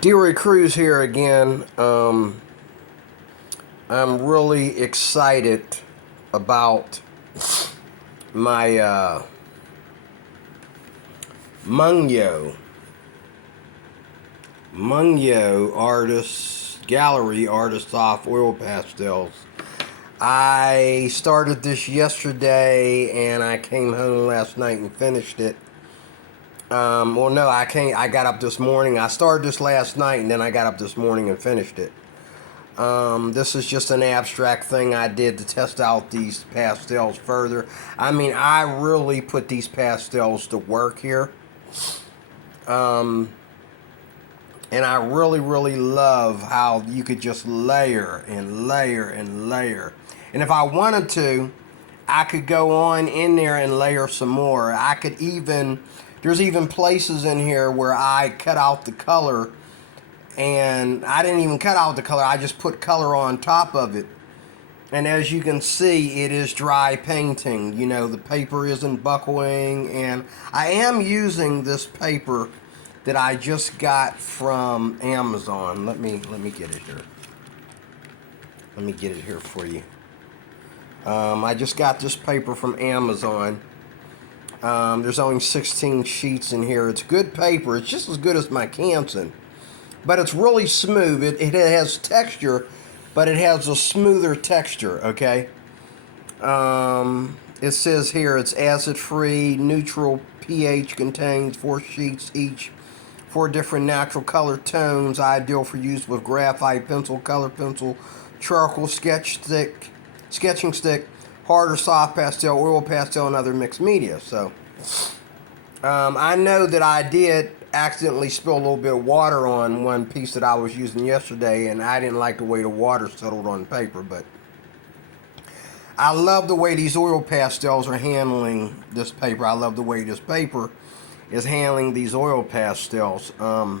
D-Ray Cruz here again. I'm really excited about my Mungyo Artist Gallery Artist Off Oil Pastels. I started this yesterday and I came home last night and finished it. Well, no, I got up this morning. I started this last night and then I got up this morning and finished it. This is just an abstract thing I did to test out these pastels further. I mean, I really put these pastels to work here. And I really love how you could just layer and layer and layer. And if I wanted to, I could go on in there and layer some more. I could even, there's even places in here where I cut out the color, and I didn't even cut out the color, I just put color on top of it. And as you can see, it is dry painting. You know, the paper isn't buckling, and I am using this paper that I just got from Amazon. Let me get it here. Let me get it here for you. I just got this paper from Amazon. There's only 16 sheets in here. It's good paper. It's just as good as my Canson. But it's really smooth. It has texture, but it has a smoother texture, okay? It says here it's acid-free, neutral pH, contains 4 sheets each, 4 different natural color tones, ideal for use with graphite pencil, color pencil, charcoal, sketching stick, hard or soft pastel, oil pastel, and other mixed media. So, I know that I did accidentally spill a little bit of water on one piece that I was using yesterday, and I didn't like the way the water settled on the paper, but I love the way these oil pastels are handling this paper. I love the way this paper is handling these oil pastels. I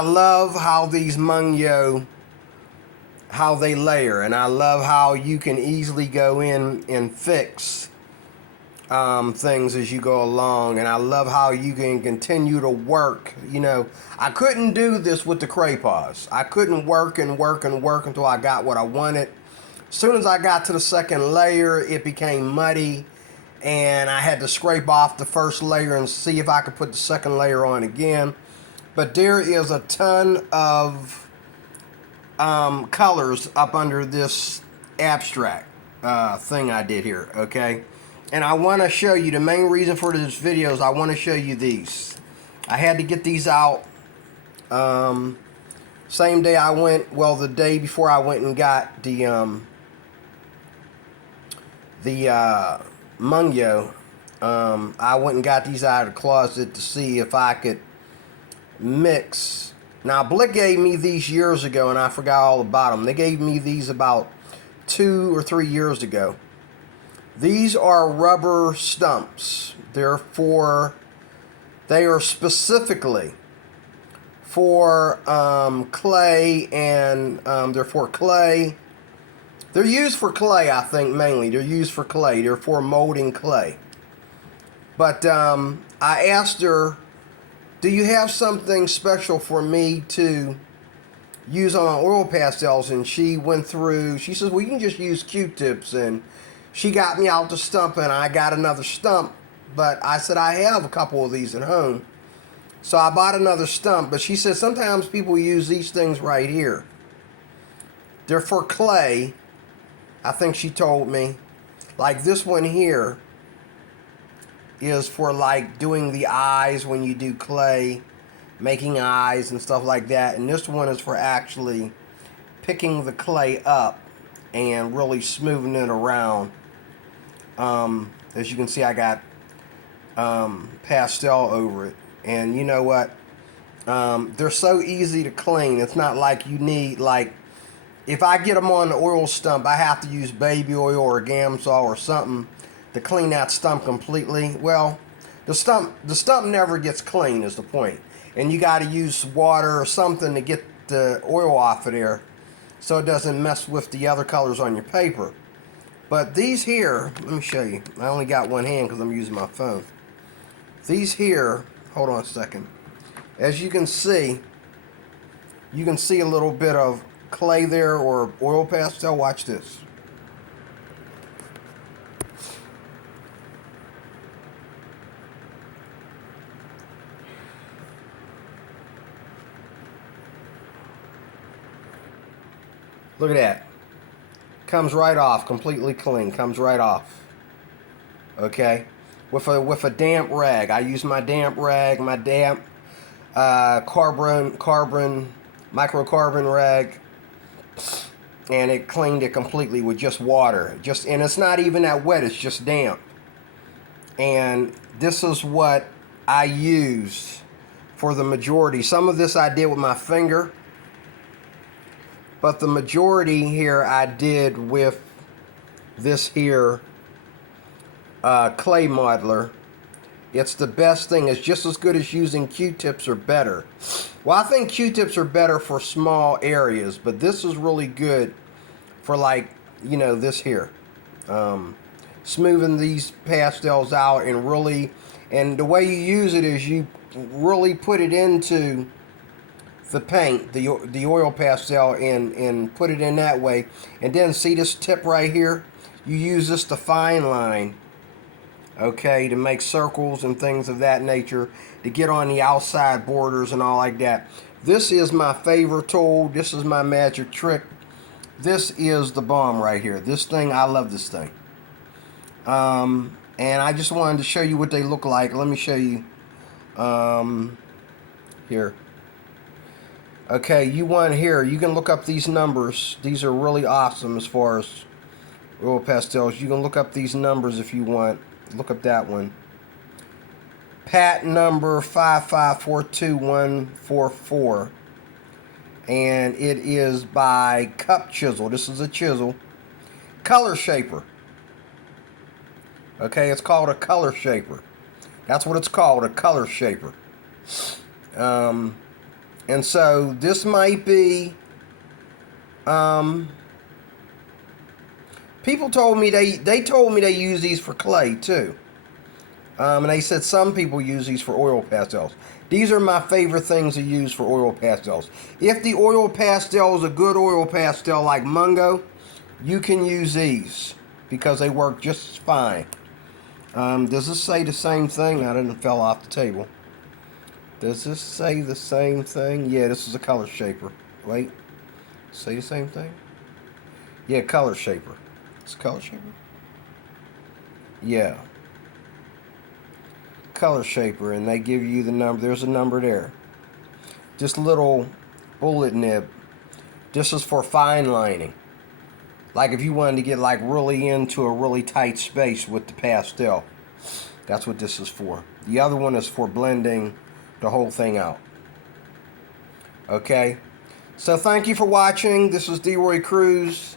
love how these Mungyo, how they layer, and I love how you can easily go in and fix things as you go along, and I love how you can continue to work. You know, I couldn't do this with the crayons. I couldn't work and work and work until I got what I wanted. As soon as I got to the second layer, it became muddy, and I had to scrape off the first layer and see if I could put the second layer on again. But there is a ton of colors up under this abstract thing I did here, okay? And I want to show you, the main reason for this video is I want to show you these. I had to get these out same day I went, well, the day before I went and got the Mungyo. I went and got these out of the closet to see if I could mix. Now, Blick gave me these years ago, and I forgot all about them. They gave me these about 2 or 3 years ago. These are rubber stumps. They are specifically for clay, and they're for clay. They're used for clay, I think, mainly. They're used for clay. They're for molding clay. But I asked her, do you have something special for me to use on oil pastels? And she went through, she says, well, you can just use Q-tips. And she got me out the stump, and I got another stump. But I said, I have a couple of these at home. So I bought another stump. But she said, sometimes people use these things right here. They're for clay, I think she told me. Like this one here is for like doing the eyes when you do clay, making eyes and stuff like that. And this one is for actually picking the clay up and really smoothing it around. As you can see, I got pastel over it. And you know what? They're so easy to clean. It's not like you need, like, if I get them on the oil stump, I have to use baby oil or a Gamsol or something to clean that stump completely. Well, the stump never gets clean is the point. And you got to use water or something to get the oil off of there so it doesn't mess with the other colors on your paper. But these here, let me show you. I only got one hand because I'm using my phone. These here, hold on a second. As you can see a little bit of clay there or oil pastel. Watch this. Look at that. Comes right off, completely clean. Comes right off. Okay, with a damp rag. I use my damp rag, my damp microcarbon rag, and it cleaned it completely with just water. And it's not even that wet. It's just damp. And this is what I used for the majority. Some of this I did with my finger. But the majority here I did with this here clay modeler. It's the best thing. It's just as good as using Q-tips or better. Well, I think Q-tips are better for small areas, but this is really good for, like, you know, this here. Smoothing these pastels out and the way you use it is you really put it into the paint, the oil pastel, and put it in that way. And then see this tip right here? You use this to fine line, okay, to make circles and things of that nature, to get on the outside borders and all like that. This is my favorite tool. This is my magic trick. This is the bomb right here. This thing, I love this thing. And I just wanted to show you what they look like. Let me show you here. Okay, you can look up these numbers. These are really awesome as far as oil pastels. You can look up these numbers if you want. Look up that one. Pat number 5542144. And it is by Cup Chisel. This is a chisel. Color shaper. Okay, it's called a color shaper. That's what it's called, a color shaper. And so this might be, people told me they told me they use these for clay too. And they said some people use these for oil pastels. These are my favorite things to use for oil pastels. If the oil pastel is a good oil pastel like Mungyo, you can use these because they work just fine. Does this say the same thing? I didn't fell off the table. Does this say the same thing? Yeah, this is a color shaper. Wait, say the same thing? Yeah, color shaper. It's a color shaper? Yeah. Color shaper, and they give you the number. There's a number there. Just a little bullet nib. This is for fine lining. Like if you wanted to get like really into a really tight space with the pastel. That's what this is for. The other one is for blending the whole thing out. Okay, so thank you for watching. This is D-Roy Cruz,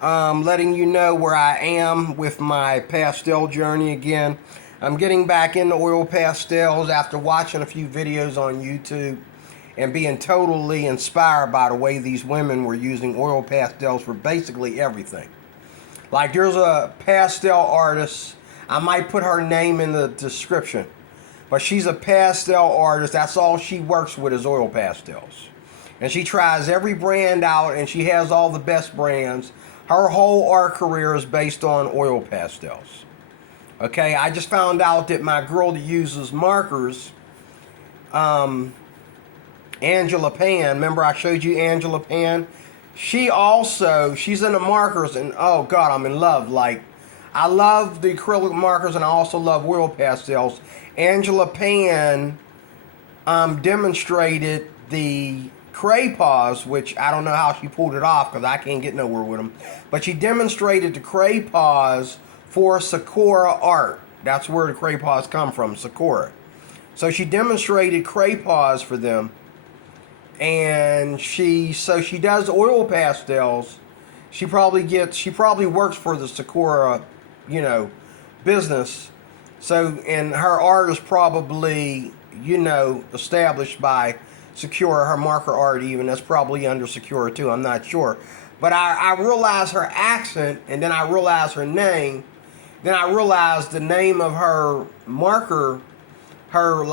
letting you know where I am with my pastel journey again. I'm getting back into oil pastels after watching a few videos on YouTube and being totally inspired by the way these women were using oil pastels for basically everything. Like there's a pastel artist, I might put her name in the description, but she's a pastel artist. That's all she works with is oil pastels. And she tries every brand out, and she has all the best brands. Her whole art career is based on oil pastels. Okay, I just found out that my girl that uses markers, Angela Pan, remember I showed you Angela Pan? She's into markers, and oh God, I'm in love. Like, I love the acrylic markers, and I also love oil pastels. Angela Pan demonstrated the crayons, which I don't know how she pulled it off because I can't get nowhere with them. But she demonstrated the crayons for Sakura art. That's where the crayons come from, Sakura. So she demonstrated crayons for them, and she does oil pastels. She probably works for the Sakura, business. So, and her art is probably, established by Sakura, her marker art even. That's probably under Sakura too, I'm not sure. But I realized her accent, and then I realized her name. Then I realized the name of her marker, her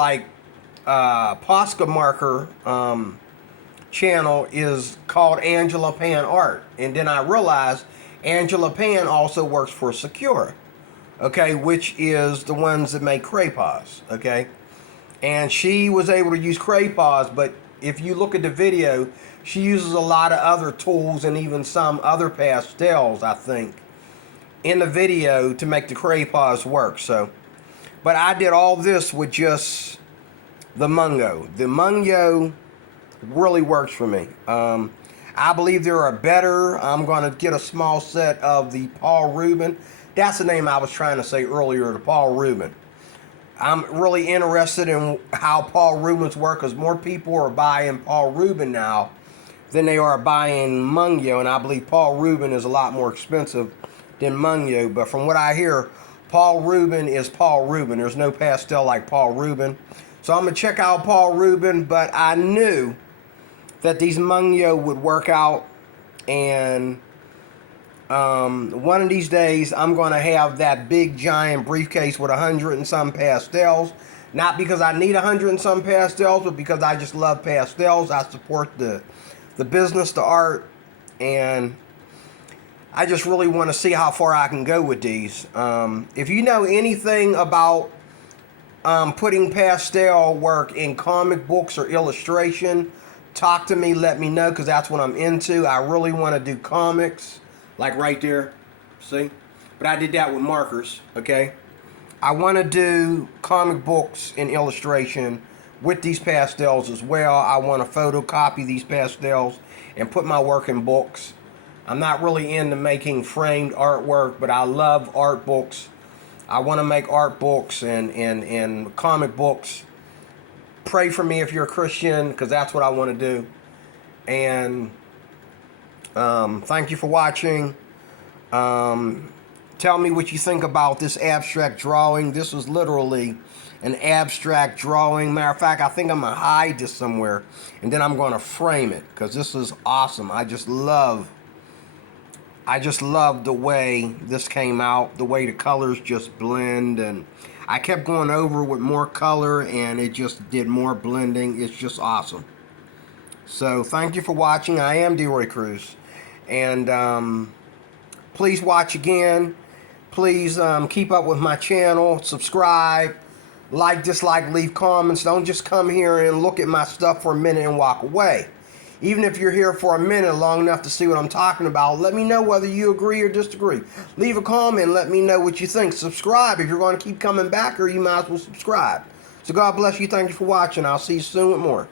Posca marker channel is called Angela Pan Art. And then I realized Angela Pan also works for Sakura, okay, which is the ones that make crayons, okay? And she was able to use crayons, but if you look at the video, she uses a lot of other tools and even some other pastels, I think, in the video to make the crayons work. So, but I did all this with just the Mungyo. The Mungyo really works for me. I believe there are better. I'm going to get a small set of the Paul Rubin. That's the name I was trying to say earlier, the Paul Rubin. I'm really interested in how Paul Rubin's work, because more people are buying Paul Rubin now than they are buying Mungyo, and I believe Paul Rubin is a lot more expensive than Mungyo. But from what I hear, Paul Rubin is Paul Rubin. There's no pastel like Paul Rubin. So I'm going to check out Paul Rubin, but I knew that these Mungyo would work out, and one of these days I'm going to have that big giant briefcase with 100 and some pastels. Not because I need 100 and some pastels, but because I just love pastels. I support the business, the art, and I just really want to see how far I can go with these. If you know anything about putting pastel work in comic books or illustration, talk to me, let me know, because that's what I'm into. I really want to do comics, like right there, see? But I did that with markers, okay? I want to do comic books and illustration with these pastels as well. I want to photocopy these pastels and put my work in books. I'm not really into making framed artwork, but I love art books. I want to make art books and comic books. Pray for me if you're a Christian, because that's what I want to do. And thank you for watching. Tell me what you think about this abstract drawing. This is literally an abstract drawing. Matter of fact, I think I'm going to hide this somewhere, and then I'm going to frame it, because this is awesome. I just love the way this came out, the way the colors just blend, and I kept going over with more color, and it just did more blending. It's just awesome. So thank you for watching. I am DeRoy Cruz, and please watch again. Please keep up with my channel, subscribe, like, dislike, leave comments. Don't just come here and look at my stuff for a minute and walk away. Even if you're here for a minute, long enough to see what I'm talking about, let me know whether you agree or disagree. Leave a comment and let me know what you think. Subscribe if you're going to keep coming back, or you might as well subscribe. So God bless you. Thank you for watching. I'll see you soon with more.